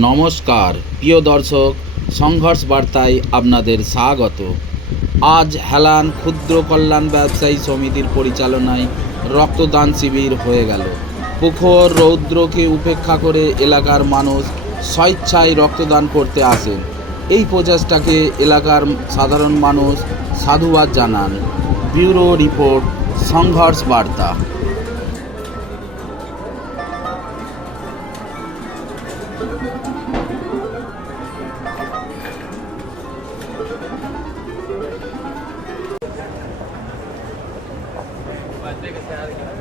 নমস্কার, প্রিয় দর্শক, সংঘর্ষ বার্তায় আপনাদের স্বাগত। আজ হেলান ক্ষুদ্র কল্যাণ ব্যবসায়ী সমিতির পরিচালনায় রক্তদান শিবির হয়ে গেল। পুকুর রৌদ্রকে উপেক্ষা করে এলাকার মানুষ স্বেচ্ছায় রক্তদান করতে আসেন। এই প্রচেষ্টাকে এলাকার সাধারণ মানুষ সাধুবাদ জানান। ব্যুরো রিপোর্ট, সংঘর্ষ বার্তা। Take us out of here.